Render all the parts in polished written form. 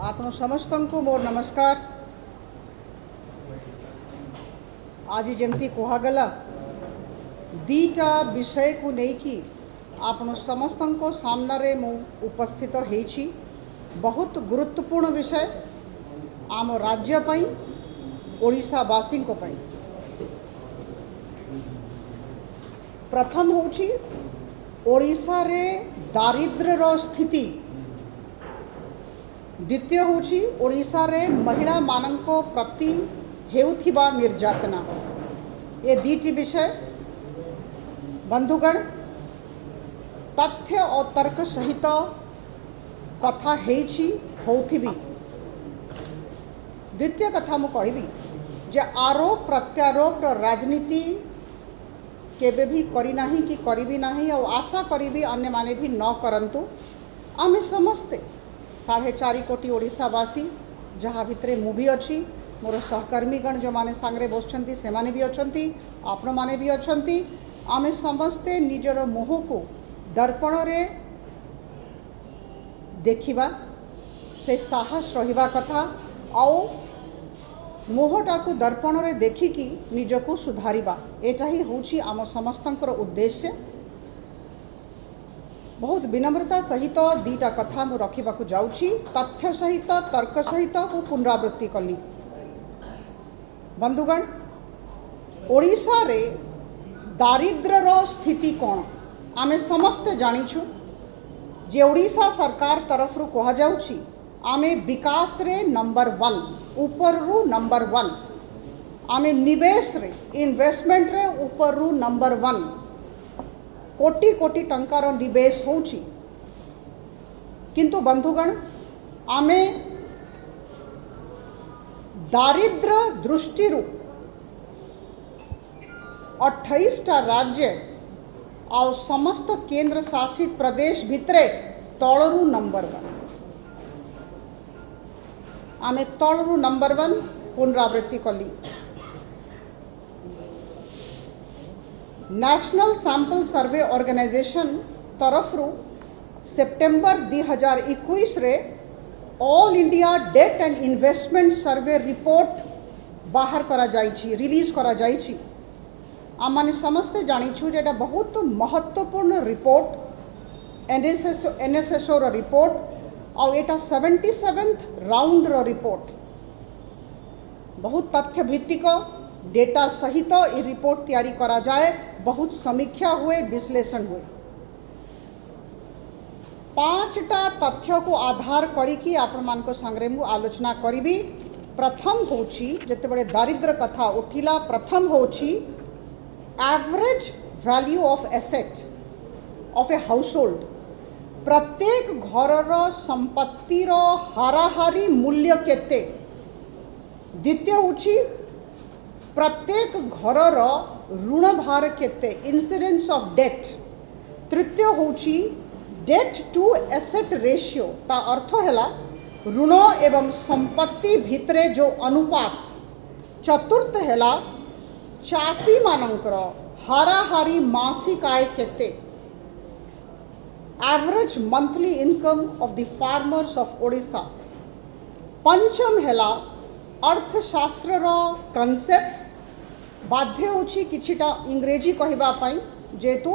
आपण समस्त को मोर नमस्कार। आज जमती कहगला दीटा विषय को लेकिन आपण समस्त को सामने मु उपस्थित होइछि। बहुत गुरुत्वपूर्ण विषय आम राज्य पई ओडिशावासी को पई। प्रथम होछि ओडिशा रे दारिद्र्यर स्थिति, द्वितीय होछि ओडिशा रे महिला माननको प्रति हेउथिबा निर्यातना। ये दीटी विषय बंधुगण तथ्य और तर्क सहित कथा हेछि होथिबी। द्वितीय कथा मु कहबी जे आरोप प्रत्यारोप राजनीति केबे भी करी नाही कि करीबी नाही और आशा करीबी अन्य माने भी न करंतु। आमे समस्ते 4.5 कोटी ओडिशावासी जहाँ भितरे मु भी अच्छी, मोर सहकर्मीगण जो माने सांगरे बसछंती से माने भी अछंती, आपण माने भी अछंती। आमे समस्ते निजर मुह को दर्पण रे देखिबा, से साहस रहिबा कथा आउ मुहटा को दर्पण रे देखिकी निजको सुधारिबा। एटा ही होची आम समस्तंकर उद्देश्य। बहुत विनम्रता सहित दीटा कथा मु रखिबाकू जाउछी। तथ्य सहित तर्क सहित मु पुनरावृत्ति कली। बंधुगण ओडिशा रे दारिद्र्यर स्थिति कौन आमे समस्ते जानिछु जे ओडिशा सरकार तरफ रु कहा जाउछी आमे विकास रे नंबर 1 ऊपर रु नंबर 1, आमे निवेश रे इन्वेस्टमेंट रे ऊपर रु नंबर 1, कोटी कोटी टंकार निवेश होची। किंतु बंधुगण आमे दारिद्र दृष्टि 28टा राज्य और समस्त केंद्र शासित प्रदेश भितरे तळरू नंबर 1, आमे तळरू नंबर 1 पुनरावृत्ति कली। नेशनल सैंपल सर्वे ऑर्गेनाइजेशन तरफ रु सेप्टेम्बर 2021 रे all India debt and investment survey report बाहर करा जाइछि, रिलीज करा जाइछि। आम माने समस्ते जानिछु जेटा बहुत महत्वपूर्ण रिपोर्ट एनएसएसओ रो रिपोर्ट और एटा 77th राउंड रो रिपोर्ट। बहुत तथ्य भित्तिक डेटा सहित ये रिपोर्ट तैयारी करा जाए। बहुत समीक्षा हुए, विश्लेषण हुए। 5टा तथ्य को आधार करिकी आपण मान को संग्रे मु आलोचना करिबी। प्रथम होची जते बड़े दारिद्र कथा उठिला, प्रथम होची average value of asset of A household. प्रत्येक घरर संपत्तिर हाराहारी मूल्य केते। द्वितीय होची प्रत्येक घरर ऋण भार केते, इंसिडेंस ऑफ डेट। तृतीय होची डेट टू एसेट रेशियो, ता अर्थ हैला ऋण एवं संपत्ति भितरे जो अनुपात। चतुर्थ हैला चाषी मानकर हाराहारी मासिक आय केते, average monthly income of the farmers of Odisha. पंचम हैला अर्थशास्त्र रो कॉन्सेप्ट। बाध्य होची किछिटा इंग्रेजी कहबा पई जेतु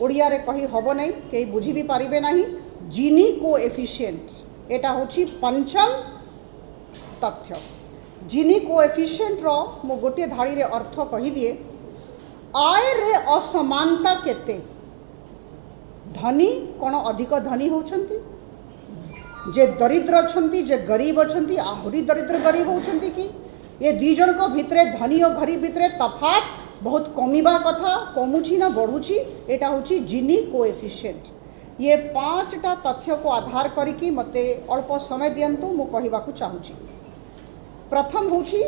ओडिया रे कहि हबो नै, केही बुझी भी पारिबे नाही। जीनी कोएफिशिएंट एटा होची पंचम तथ्य। जीनी कोएफिशिएंट रो मो गोटे धाड़ी रे अर्थ कहि दिए। आय रे असमानता केते। धनी कोन अधिक धनी होचंती, जे दरिद्र अछंती, जे गरीब अछंती आहुरी दरिद्र गरीब होचंती कि ये दी जन को भितरे धनी और गरीब भितरे तफात बहुत कमिबा कथा, कमुची ना बढ़ुची। एटा होची जीनी कोएफिशिएंट। ये 5टा तथ्य को आधार करिकी मते अल्प समय दियंतु मु कहिबाकू चाहूची। प्रथम होची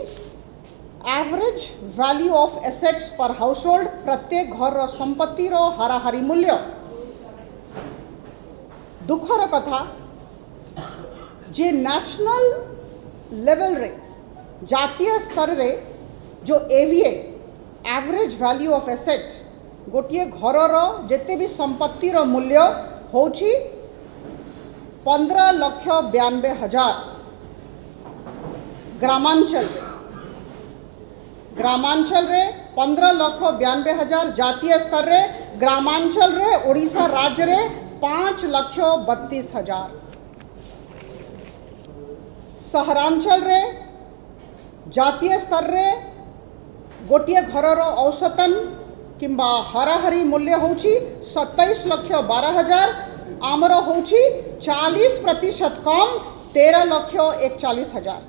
एवरेज वैल्यू ऑफ एसेट्स पर हाउसहोल्ड। प्रत्येक घर संपत्ति रो हाराहारी मूल्य। दुखर कथा जे नेशनल लेवल रे, जातीय स्तर रे जो AVA average value of asset गोटे घर जेते भी संपत्तिर मूल्य होची 15,92,000 ग्रामांचल रे 15,92,000 जातीय स्तर रे ग्रामांचल रे ओडिशा राज्य रे 5,32,000 सहरांचल रे जातीय स्तर रे गोटे घरर औसतन किंबा हाराहारी मूल्य होची 27,12,000 आमर होची 40% कम 13,41,000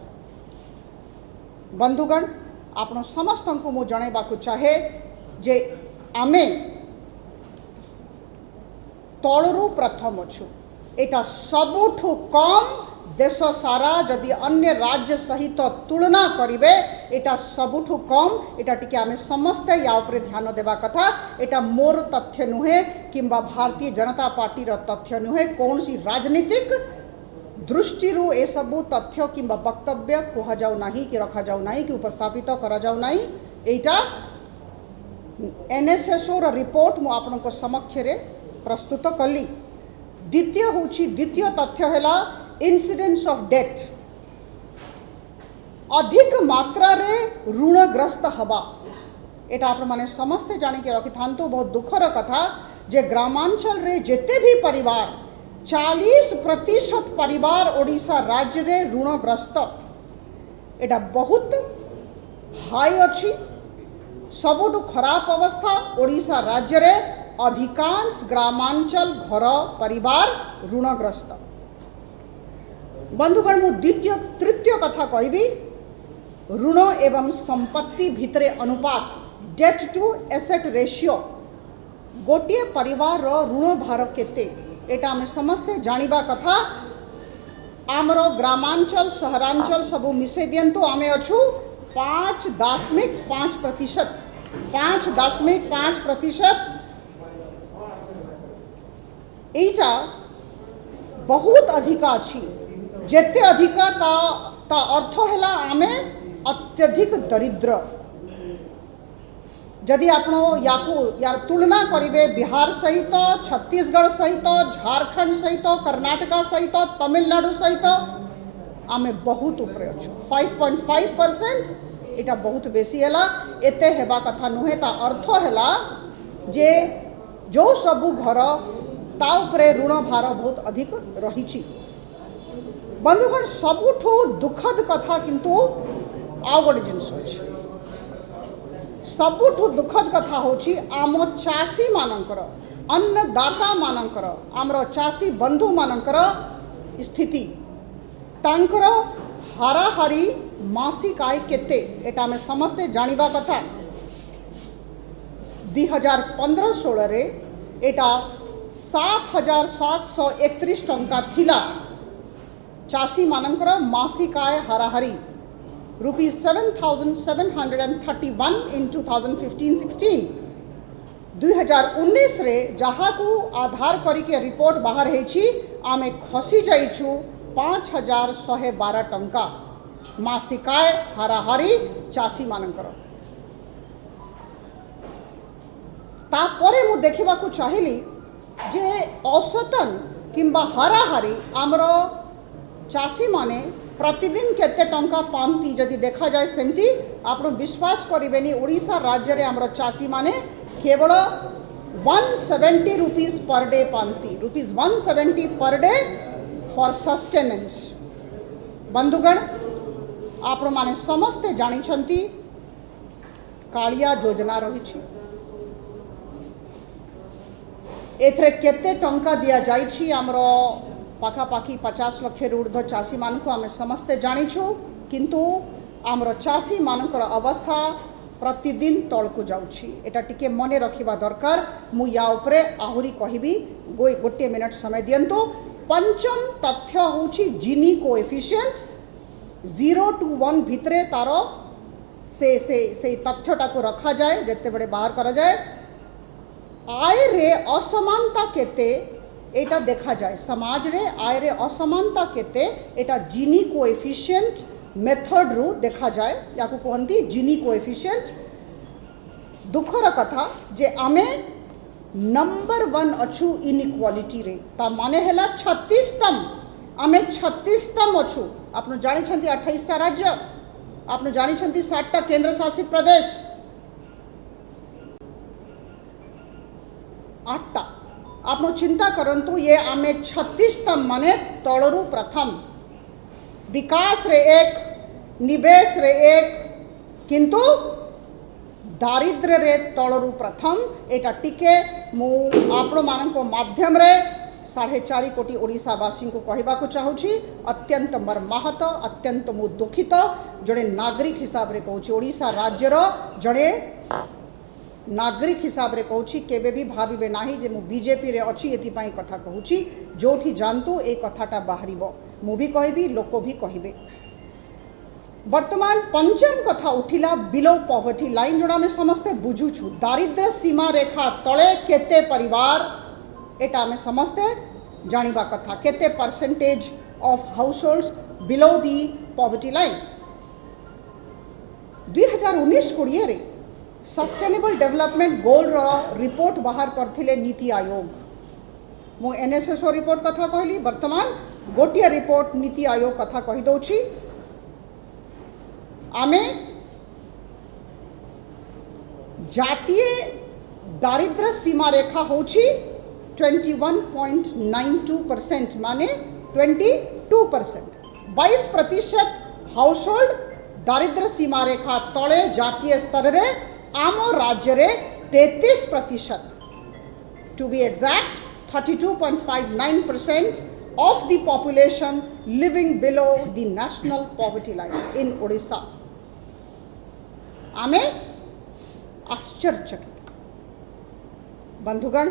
बंधुगण आपण समस्त को मु जनइबा चाहे जे आमे तलरू प्रथम अच्छु एटा सबुठु कम देश सारा जदि अन्य राज्य सहित तुलना करिवे एटा सबुठु कम एटा टिके आमे समस्ते या उपरे ध्यान देवा कथा एटा मोर तथ्य नुहे किंबा भारतीय जनता पार्टी रो तथ्य नुहे कौन सी राजनीतिक दृष्टि ए सबु तथ्य किंबा वक्तव्य कह जाऊ नहीं कि रखा जाऊ नहीं कि उपस्थापित करा जाऊ नहीं एटा एनएसएसओ रो रिपोर्ट मु आपनको समक्ष रे प्रस्तुत कली। द्वितीय तथ्य हैला इंसिडेंट्स ऑफ डेथ अधिक मात्रा रे ऋणग्रस्त हवा एटा आप माने समस्ते जानी के रखि थांतु बहुत दुखर कथा जे ग्रामांचल रे जेते भी परिवार 40% परिवार ओडिशा राज्य रे ऋणग्रस्त एटा बहुत हाई अच्छी सबुठु खराब अवस्था ओडिशा राज्य रे अधिकांश ग्रामांचल घर परिवार ऋणग्रस्त बंधुगण मु तृतीय कथा कहबी ऋण एवं संपत्ति भितरे अनुपात डेट टू एसेट रेशियो गोटे परिवार रो ऋण भार केते एटा आमे समस्ते जानिबा कथा आमर ग्रामांचल सहरांचल सबू मिसे दियंतु आमे अछु 5.5% एटा बहुत अधिका अछि जेते अधिका ता अर्थ हैला आमे अत्यधिक दरिद्र जदि आपण यार तुलना करिवे बिहार सहित छत्तीसगढ़ सहित झारखंड सहित कर्नाटक सहित तमिलनाडु सहित आमे बहुत ऊपर अच्छु 5.5% एटा बहुत बेसी हैला एते हेबा कथा नुहे ता अर्थ हैला जे जो सबु घर ता उपरे ऋण भार बहुत अधिक रही बंधुगण सबुठु दुखद कथा किंतु आउ गोटे जिनस अच्छी सबुठु दुखद कथा होची आम चाषी मानकर अन्नदाता मानकर आमर चाषी बंधु मानकर स्थिति तांकर हाराहारी मासिक आय केते एटा में समस्ते जानिबा कथा 2015-16 रे एटा 7,731 टंका थिला चाषी मानकर मासिक आय हाराहारी ₹7,731 इन 2015-16 2019 रे जहाँ को आधार करी के रिपोर्ट बाहर हेची आमे खसी जाइछु 5,112 टंका मासिक आय हाराहारी चाषी मानकर तापरे मु देखिबा को चाहिली जे औसतन किंबा हाराहारी आमर चाषी माने प्रतिदिन केते टंका पाती जदि देखा जाए सेमती आप विश्वास करें ओडिशा राज्य रे आमर चाषी माने केवल 170 रुपीज पर डे पाती ₹170 पर डे फॉर सस्टेनेंस बंधुगण आप माने समस्ते जानिछंती कालिया योजना रही एथरे केते टंका दिया जाइछि आमर पाखापाखि 50 लाख ऊर्ध्व चाषी मानक आम समस्ते जानिछु किंतु आमर चाषी मानकर अवस्था प्रतिदिन तलकु जाउछि एटा टिके मने रखिबा दरकार मु या उपरे आहुरी कहबी गोटे मिनट समय दियंतु पंचम तथ्य होछि जिनी कोएफिशिएंट 0 to 1 भितरे तार से तथ्यटा को रखा जाए जेते बड़े बाहर करा जाए आय रे असमानता केते एटा देखा जाए समाज रे आय रे असमानता केते एटा जिनी कोएफिशिएंट मेथड रु देखा जाए या को कहंती जिनी कोएफिशिएंट दुखर कथा जे आमे नंबर 1 अछु इनइक्वालिटी रे ता माने हैला 36तम आमे 36तम अच्छु आपन जानि छंती 28टा राज्य आपन जानि छंती 60टा केंद्र शासित प्रदेश 8टा आपन चिंता करंतु ये आमे 36तम माने तळरू प्रथम विकास रे एक निवेश रे एक किंतु दारिद्र्य रे तळरू प्रथम एटा टिके मु आपण मानको माध्यम रे 4.5 कोटी ओडिशावासी को कहवाक चाहूँगी अत्यंत मर्माहत अत्यंत मु दुखित जड़े नागरिक हिसाब रे कहूँ ओडिशा राज्यर जड़े नागरिक हिसाब रे कहूँ केबे भी भाविबे नाही जे मु बीजेपी रे अछि एतिपाई कथा कहूँ जोठी जानतु ए कथाटा बाहरिबो मु भी कहबी लोक भी कहबे। वर्तमान पंचम कथा उठिला बिलो पॉवर्टी लाइन जोड़ा में समस्ते बुझुछु दारिद्र्य सीमा रेखा तले केते परिवार एटा आमे समस्ते जानिबा कथा केते percentage of households below the poverty line 2019-20 रे सस्टेनेबल डेवलपमेंट गोल रो रिपोर्ट बाहर करथिले नीति आयोग मु एनएसएसओ रिपोर्ट कथा कहली वर्तमान गोटिया रिपोर्ट नीति आयोग कथा कहि दउछि आमे जातीय दारिद्र्य सीमा रेखा होछि 21.92% माने 22%। 22% हाउसहोल्ड दारिद्र्य सीमा रेखा तले जातीय स्तर रे आम राज्य रे 33%, to be exact 32.59% of the population living below the national poverty line in Odisha। आमे आश्चर्यचकित बंधुगण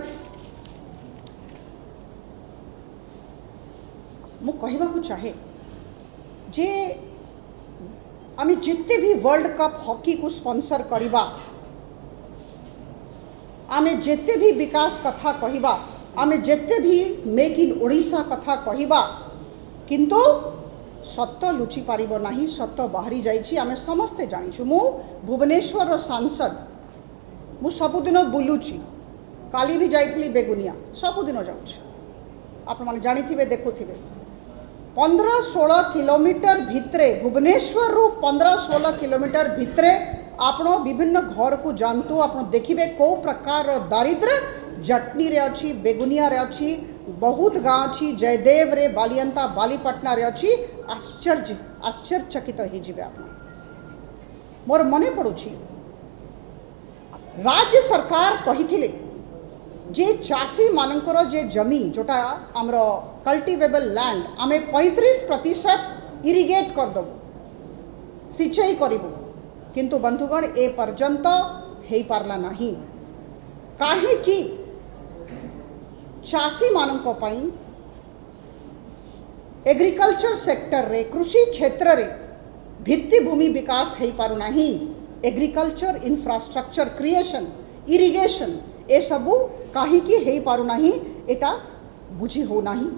मु कहबाकू चाहे जे आमे जिते भी वर्ल्ड कप हॉकी को स्पॉन्सर करिबा आमे जिते भी विकास कथा कहिबा आमे जिते भी मेक इन ओडिशा कथा कहिबा किंतु सत्य लुचि पारिबो नाही सत्य बाहरी जाइछि आमे समस्ते जानिछु। मु भुवनेश्वर सांसद मु सबुदिन बुलुची काली भी जाइथिली बेगुनिया सबुदिन जाउछि आपण माने जानिथिबे देखुथिबे 15-16 किलोमीटर भितरे भुवनेश्वर रु 15-16 किलोमीटर भितरे आपण विभिन्न घर को जानतु आपण देखिबे को प्रकार दारिद्र्य जटनी रे अछि बेगुनिया रे अछि बहुत गाँव अछि जयदेव रे बालियंता बालीपटना रे अछि आश्चर्यचकित हो जिबे आपण मोर मने पड़ुछि राज्य सरकार कहिथिले जे चाषी मानकर जे जमी जोटा आमर कल्टिवेबल लैंड आमे 35% इरिगेट कर दबु सिंचाई करिबु किंतु बंधुगण ए पर्यंत हेई पारला नाही काहे कि चाषी माननको पई एग्रीकल्चर सेक्टर रे कृषि क्षेत्र रे भित्तिभूमि विकास हेई पारु नाही एग्रीकल्चर इंफ्रास्ट्रक्चर क्रिएशन इरिगेशन ए सबु काहे कि हेई पारु नाही एटा बुझी हो नाही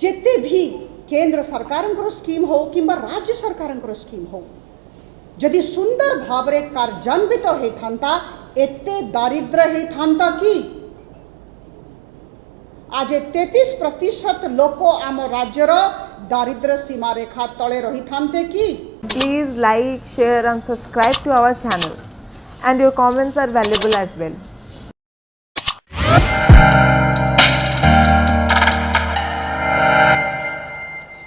जेते भी केंद्र सरकारंकर स्कीम हो किंबा राज्य सरकारंकर स्कीम हो जदि सुंदर भावरे कार्यान्वित होता एते दारिद्र्य होता कि आज 33% लोक आम राज्यर दारिद्र्य सीमा रेखा तले रही थांते कि। Please like, share and subscribe to our channel and your comments are valuable as well.